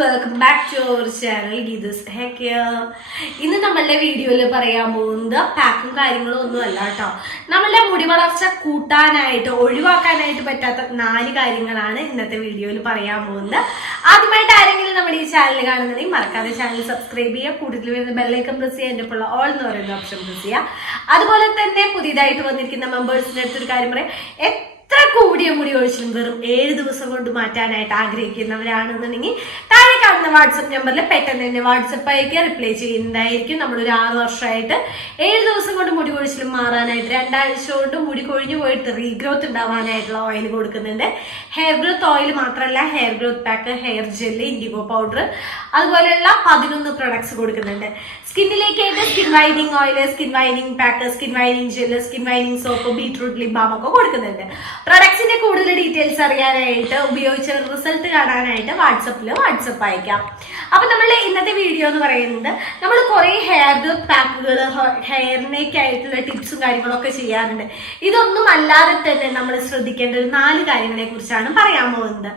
Welcome back to our channel Geethu's hair care. ഇന്ന് നമ്മളുടെ വീഡിയോയിൽ പറയാൻ പോകുന്നത് പാക്കും കാര്യങ്ങളും ഒന്നും അല്ല കേട്ടോ. നമ്മളുടെ മുടി വളർച്ച കൂട്ടാനായിട്ട് ഒഴിവാക്കാനായിട്ട് പറ്റാത്ത 4 കാര്യങ്ങളാണ് ഇന്നത്തെ വീഡിയോയിൽ പറയാൻ പോകുന്നത്. ആദ്യമായിട്ട് ആരെങ്കിലും നമ്മുടെ ഈ ചാനൽ കാണുന്നുണ്ടെങ്കിൽ മറക്കാതെ ചാനൽ സബ്സ്ക്രൈബ് ചെയ്യുക, കൂടുതൽ വരുന്ന ബെല്ലൈക്കൺ പ്രസ് ചെയ്യുക, എൻ്റെ ഒപ്പമുള്ള ഓൾ എന്ന് പറയുന്ന ഓപ്ഷൻ പ്രസ് ചെയ്യുക. അതുപോലെ തന്നെ പുതിയതായിട്ട് വന്നിരിക്കുന്ന മെമ്പേഴ്സിന്റെ അടുത്തൊരു കാര്യം പറയാം, എത്ര കൂടിയ മുടി ഒഴിച്ചിലും വെറും 7 ദിവസം കൊണ്ട് മാറ്റാനായിട്ട് ആഗ്രഹിക്കുന്നവരാണെന്നുണ്ടെങ്കിൽ താഴെ കാണുന്ന വാട്സപ്പ് നമ്പറിൽ പെട്ടെന്ന് തന്നെ വാട്സപ്പ് അയക്കുക, റിപ്ലൈ ചെയ്യുന്നതായിരിക്കും. നമ്മളൊരു 6 വർഷമായിട്ട് 7 ദിവസം കൊണ്ട് മുടി കൊഴിച്ചിലും മാറാനായിട്ട് 2 ആഴ്ച കൊണ്ട് മുടി കൊഴിഞ്ഞു പോയിട്ട് റീഗ്രോത്ത് ഉണ്ടാവാനായിട്ടുള്ള ഓയിൽ കൊടുക്കുന്നുണ്ട്. ഹെയർ ഗ്രോത്ത് ഓയിൽ മാത്രമല്ല, hair growth pack, hair gel, IndiGo powder, അതുപോലെയുള്ള 11 പ്രൊഡക്ട്സ് കൊടുക്കുന്നുണ്ട്. സ്കിന്നിലേക്കായിട്ട് skin വൈനിങ് oil, skin വൈനിങ് pack, skin വൈനിങ് gel, skin വൈനിങ് soap, beetroot lip balm ഒക്കെ കൊടുക്കുന്നുണ്ട്. പ്രൊഡക്ട്സിന്റെ കൂടുതൽ ഡീറ്റെയിൽസ് അറിയാനായിട്ട്, ഉപയോഗിച്ച റിസൾട്ട് കാണാനായിട്ട് വാട്സപ്പ് അയക്കാം. അപ്പൊ നമ്മൾ ഇന്നത്തെ വീഡിയോ എന്ന് പറയുന്നത്, നമ്മൾ കുറെ ഹെയർ ഗ്രോത്ത് പാക്കുകൾ, ഹെയറിനേക്കായിട്ടുള്ള ടിപ്സും കാര്യങ്ങളൊക്കെ ചെയ്യാറുണ്ട്. ഇതൊന്നും അല്ലാതെ തന്നെ നമ്മൾ ശ്രദ്ധിക്കേണ്ട ഒരു 4 കാര്യങ്ങളെ കുറിച്ചാണ് പറയാൻ പോകുന്നത്.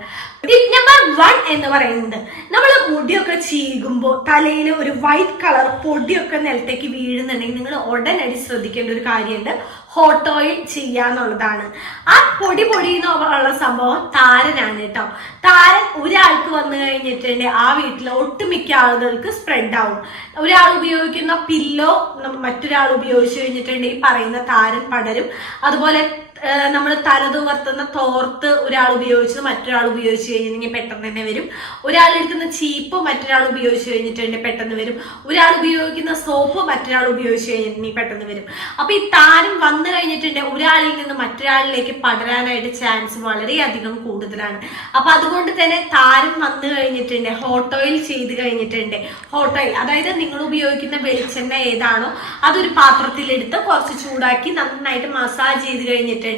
ടിപ്പ് നമ്പർ 1 എന്ന് പറയുന്നത്, നമ്മൾ മുടിയൊക്കെ ചീകുമ്പോൾ തലയിൽ ഒരു വൈറ്റ് കളർ പൊടിയൊക്കെ നിലത്തേക്ക് വീഴുന്നുണ്ടെങ്കിൽ നിങ്ങൾ ഉടനടി ശ്രദ്ധിക്കേണ്ട ഒരു കാര്യമുണ്ട്, ഹോട്ട് ഓയിൽ ചെയ്യാന്നുള്ളതാണ്. ആ പൊടിയെന്നുള്ള സംഭവം താരനാണ് കേട്ടോ. താരൻ ഒരാൾക്ക് വന്നു കഴിഞ്ഞിട്ടുണ്ടെങ്കിൽ ആ വീട്ടിലെ ഒട്ടുമിക്ക ആളുകൾക്ക് സ്പ്രെഡ് ആവും. ഒരാൾ ഉപയോഗിക്കുന്ന പില്ലോ മറ്റൊരാൾ ഉപയോഗിച്ചു കഴിഞ്ഞിട്ടുണ്ടെങ്കിൽ പറയുന്ന താരൻ പടരും. അതുപോലെ നമ്മൾ തലതുവർത്തുന്ന തോർത്ത് ഒരാൾ ഉപയോഗിച്ചത് മറ്റൊരാൾ ഉപയോഗിച്ച് കഴിഞ്ഞിട്ടുണ്ടെങ്കിൽ പെട്ടെന്ന് തന്നെ വരും. ഒരാൾ എടുക്കുന്ന ചീപ്പ് മറ്റൊരാൾ ഉപയോഗിച്ച് കഴിഞ്ഞിട്ടുണ്ടെങ്കിൽ പെട്ടെന്ന് വരും. ഒരാൾ ഉപയോഗിക്കുന്ന സോപ്പ് മറ്റൊരാൾ ഉപയോഗിച്ച് കഴിഞ്ഞിട്ടുണ്ടെങ്കിൽ പെട്ടെന്ന് വരും. അപ്പൊ ഈ താരം വന്നു കഴിഞ്ഞിട്ടുണ്ടെങ്കിൽ ഒരാളിൽ നിന്ന് മറ്റൊരാളിലേക്ക് പടരാനായിട്ട് ചാൻസ് വളരെയധികം കൂടുതലാണ്. അപ്പൊ അതുകൊണ്ട് തന്നെ താരം വന്നു കഴിഞ്ഞിട്ടുണ്ട്, ഹോട്ട് ഓയിൽ ചെയ്ത് കഴിഞ്ഞിട്ടുണ്ട്. ഹോട്ട് ഓയിൽ അതായത് നിങ്ങൾ ഉപയോഗിക്കുന്ന വെളിച്ചെണ്ണ ഏതാണോ അതൊരു പാത്രത്തിലെടുത്ത് കുറച്ച് ചൂടാക്കി നന്നായിട്ട് മസാജ് ചെയ്ത് കഴിഞ്ഞിട്ടുണ്ട്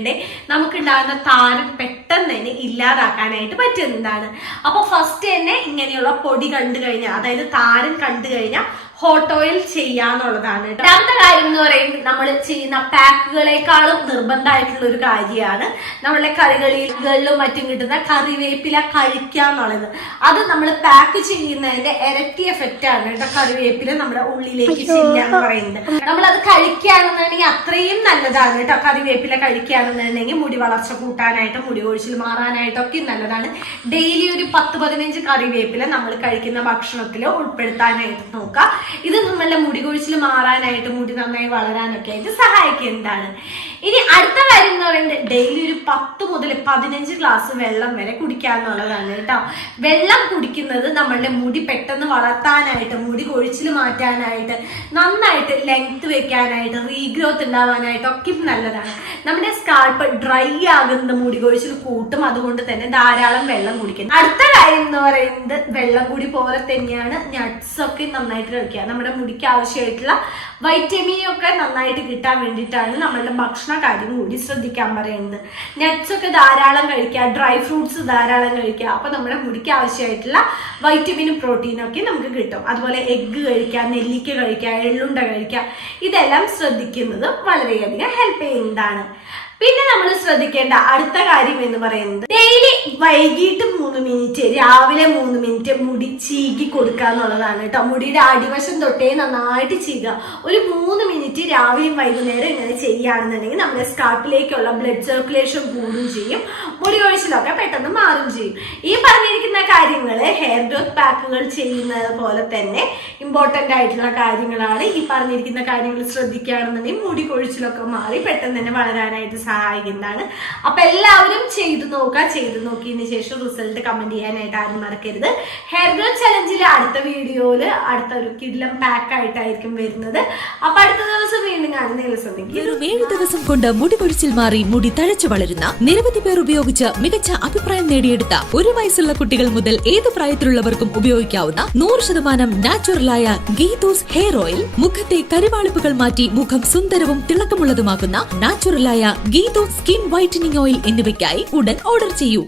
നമുക്കുണ്ടാകുന്ന താരം പെട്ടെന്ന് തന്നെ ഇല്ലാതാക്കാനായിട്ട് പറ്റുന്നതാണ്. അപ്പൊ ഫസ്റ്റ് തന്നെ ഇങ്ങനെയുള്ള പൊടി കണ്ടു കഴിഞ്ഞാൽ, അതായത് താരൻ കണ്ടു കഴിഞ്ഞാൽ ഹോട്ട് ഓയിൽ ചെയ്യാന്നുള്ളതാണ്. രണ്ടാമത്തെ കാര്യം എന്ന് പറയുന്നത്, നമ്മൾ ചെയ്യുന്ന പാക്കുകളെക്കാളും നിർബന്ധമായിട്ടുള്ള ഒരു കാര്യമാണ് നമ്മളുടെ കറികളിലും മറ്റും കിട്ടുന്ന കറിവേപ്പില കഴിക്കുക എന്നുള്ളത്. അത് നമ്മൾ പാക്ക് ചെയ്യുന്നതിന്റെ ഇരട്ടി എഫക്റ്റ് ആണ് കേട്ടോ കറിവേപ്പില നമ്മുടെ ഉള്ളിലേക്ക് ചെയ്യാന്ന് പറയുന്നത്. നമ്മളത് കഴിക്കുകയാണെന്നുണ്ടെങ്കിൽ അത്രയും നല്ലതാണ് കേട്ടോ. കറിവേപ്പില കഴിക്കുകയാണെന്നുണ്ടെങ്കിൽ മുടി വളർച്ച കൂട്ടാനായിട്ടും മുടി കൊഴിച്ചിൽ മാറാനായിട്ടൊക്കെ നല്ലതാണ്. ഡെയിലി ഒരു 10-15 കറിവേപ്പില നമ്മൾ കഴിക്കുന്ന ഭക്ഷണത്തിൽ ഉൾപ്പെടുത്താനായിട്ട് നോക്കുക. ഇത് നമ്മളുടെ മുടി കൊഴിച്ചിൽ മാറാനായിട്ട്, മുടി നന്നായി വളരാനൊക്കെ ആയിട്ട് സഹായിക്കുന്നതാണ്. ഇനി അടുത്ത കാര്യം എന്ന് പറയുന്നത്, ഡെയിലി ഒരു 10 മുതൽ 15 ഗ്ലാസ് വെള്ളം വരെ കുടിക്കാന്നുള്ളതാണ് കേട്ടോ. വെള്ളം കുടിക്കുന്നത് നമ്മളുടെ മുടി പെട്ടെന്ന് വളർത്താനായിട്ട്, മുടി കൊഴിച്ചിൽ മാറ്റാനായിട്ട്, നന്നായിട്ട് ലെങ്ത് വെക്കാനായിട്ട്, റീഗ്രോത്ത് ഉണ്ടാവാനായിട്ട് ഒക്കെ നല്ലതാണ്. നമ്മുടെ സ്കാൾപ്പ് ഡ്രൈ ആകുന്ന മുടി കൊഴിച്ചിൽ കൂട്ടും. അതുകൊണ്ട് തന്നെ ധാരാളം വെള്ളം കുടിക്കണം. അടുത്ത കാര്യം എന്ന് പറയുന്നത്, വെള്ളം കൂടി പോലെ തന്നെയാണ് നട്ട്സ് ഒക്കെ നന്നായിട്ട് കഴിക്കുക. നമ്മുടെ മുടിക്ക് ആവശ്യമായിട്ടുള്ള വൈറ്റമിൻ ഒക്കെ നന്നായിട്ട് കിട്ടാൻ വേണ്ടിയിട്ടാണ് നമ്മളുടെ ഭക്ഷണ കാര്യം കൂടി ശ്രദ്ധിക്കാൻ പറയുന്നത്. നട്ട്സ് ഒക്കെ ധാരാളം കഴിക്കുക, ഡ്രൈ ഫ്രൂട്ട്സ് ധാരാളം കഴിക്കുക. അപ്പൊ നമ്മുടെ മുടിക്ക് ആവശ്യമായിട്ടുള്ള വൈറ്റമിനും പ്രോട്ടീനും ഒക്കെ നമുക്ക് കിട്ടും. അതുപോലെ എഗ്ഗ് കഴിക്കുക, നെല്ലിക്ക കഴിക്കുക, എള്ളുണ്ട കഴിക്കുക. ഇതെല്ലാം ശ്രദ്ധിക്കുന്നത് വളരെയധികം ഹെൽപ്പ് ചെയ്യുന്നതാണ്. പിന്നെ നമ്മൾ ശ്രദ്ധിക്കേണ്ട അടുത്ത കാര്യം എന്ന് പറയുന്നത്, ഡെയിലി വൈകിട്ട് 3 മിനിറ്റ്, രാവിലെ 3 മിനിറ്റ് മുടി ചീകി കൊടുക്കുക എന്നുള്ളതാണ് കേട്ടോ. മുടിയുടെ അടിവശം തൊട്ടേ നന്നായിട്ട് ചീകുക. ഒരു 3 മിനിറ്റ് രാവിലെയും വൈകുന്നേരം ഇങ്ങനെ ചെയ്യുകയാണെന്നുണ്ടെങ്കിൽ നമ്മുടെ സ്കാൾപ്പിലേക്കുള്ള ബ്ലഡ് സർക്കുലേഷൻ കൂടുകയും ചെയ്യും, മുടി കൊഴിച്ചിലൊക്കെ പെട്ടെന്ന് മാറുകയും ചെയ്യും. ഈ പറഞ്ഞിരിക്കുന്ന കാര്യങ്ങൾ ഹെയർ ഗ്രോത്ത് പാക്കുകൾ ചെയ്യുന്നത് പോലെ തന്നെ ഇമ്പോർട്ടന്റ് ആയിട്ടുള്ള കാര്യങ്ങളാണ്. ഈ പറഞ്ഞിരിക്കുന്ന കാര്യങ്ങൾ ശ്രദ്ധിക്കുകയാണെന്നുണ്ടെങ്കിൽ മുടി കൊഴിച്ചിലൊക്കെ മാറി പെട്ടെന്ന് തന്നെ വളരാനായിട്ട് സഹായിക്കുന്നതാണ്. അപ്പൊ എല്ലാവരും ചെയ്തു നോക്കിയതിന് ശേഷം റിസൾട്ട് കമന്റ് ചെയ്യാനായിട്ട് ആരും മറക്കരുത്. ഹെയർ ഗ്രോത്ത് ചലഞ്ചിലെ അടുത്ത വീഡിയോയില് അടുത്ത ഒരു കിഡ്ലം പാക്ക് ആയിട്ടായിരിക്കും വരുന്നത്. അപ്പൊ അടുത്ത ദിവസം വീണ്ടും കാണുന്ന ശ്രദ്ധിക്കും. 7 ദിവസം കൊണ്ട് മുടി കൊഴിച്ചിൽ മാറി മുടി തഴച്ചു വളരുന്ന നിരവധി പേർ ഉപയോഗിച്ച് മികച്ച അഭിപ്രായം നേടിയെടുത്ത 1 വയസ്സുള്ള കുട്ടികൾ മുതൽ ഏത് പ്രായത്തിലുള്ളവർക്കും ഉപയോഗിക്കാവുന്ന 100% നാച്ചുറലായ ഗീതൂസ് ഹെയർ ഓയിൽ, മുഖത്തെ കരുവാളിപ്പുകൾ മാറ്റി മുഖം സുന്ദരവും തിളക്കമുള്ളതുമാക്കുന്ന നാച്ചുറലായ ഗീതൂസ് സ്കിൻ വൈറ്റനിങ് ഓയിൽ എന്നിവയ്ക്കായി ഉടൻ ഓർഡർ ചെയ്യൂ.